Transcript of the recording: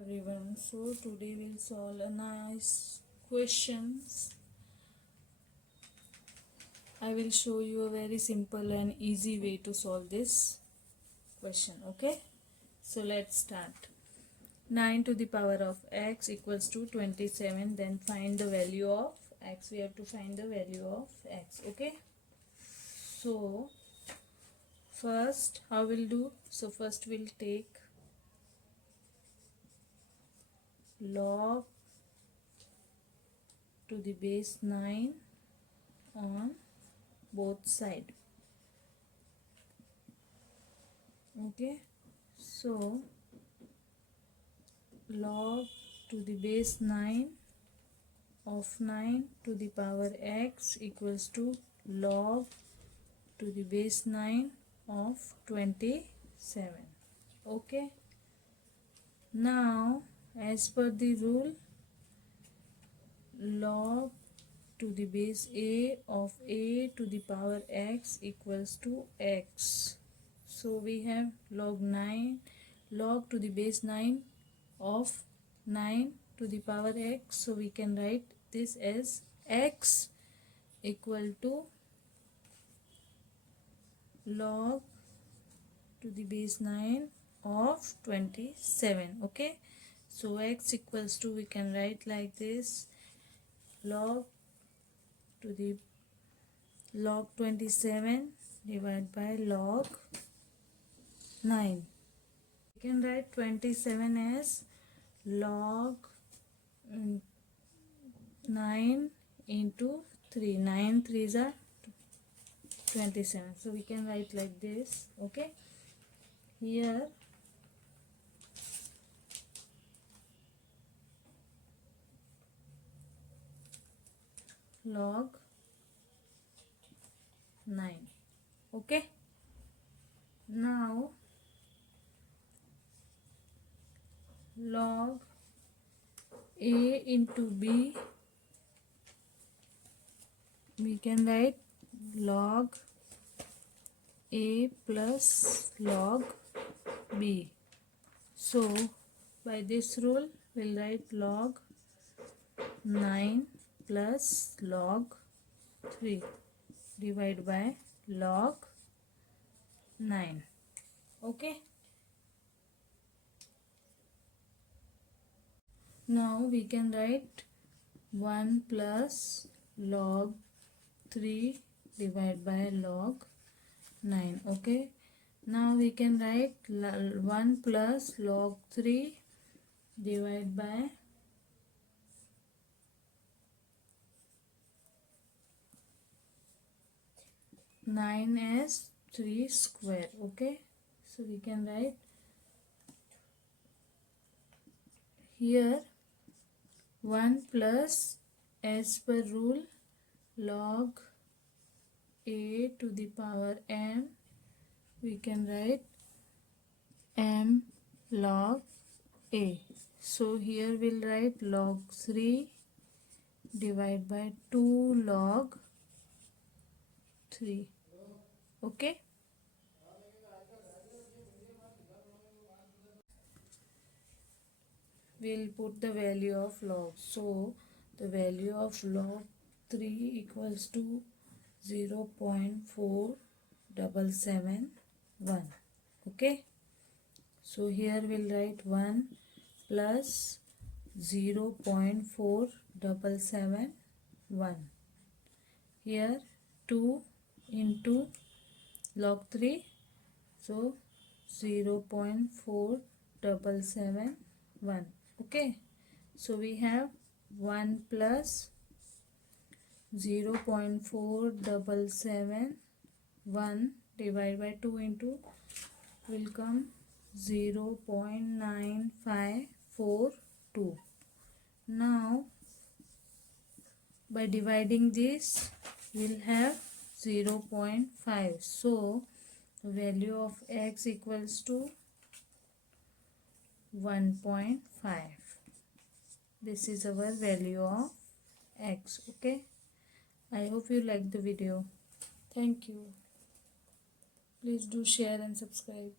Everyone, so today we'll solve a nice questions. I will show you a very simple and easy way to solve this question. Okay, so let's start. 9 to the power of x equals to 27. Then find the value of x. We have to find the value of x. Okay, so first how we'll do? So first we'll take log to the base 9 on both sides. Okay, so log to the base 9 of 9 to the power x equals to log to the base 9 of 27. Okay, now as per the rule, log to the base a of a to the power x equals to x. So we have log to the base 9 of 9 to the power x. So we can write this as x equal to log to the base 9 of 27. Okay, so x equals to, we can write like this, log to the log 27 divided by log 9. We can write 27 as log 9 into 3. 9 3s are 27. So we can write like this. Okay, here log 9. Okay, now log a into b, we can write log a plus log b. So by this rule we'll write log 9 plus log 3 divided by log 9. Okay, now we can write 1 plus log 3 divided by log 9. Okay, now we can write 1 plus log 3 divided by 9 as 3 square. Okay, so we can write here 1 plus, as per rule, log a to the power m, we can write m log a. So here we'll write log 3 divided by 2 log 3. Okay, we'll put the value of log. So the value of log 3 equals to 0.4771. Okay, so here we'll write 1 plus 0.4771. Here 2 into log 3, so 0.4771. Okay, so we have 1 plus 0.4771 divided by 2 into, will come 0.9542. Now by dividing this we'll have 0.5. So the value of x equals to 1.5. This is our value of x. Okay, I hope you like the video. Thank you. Please do share and subscribe.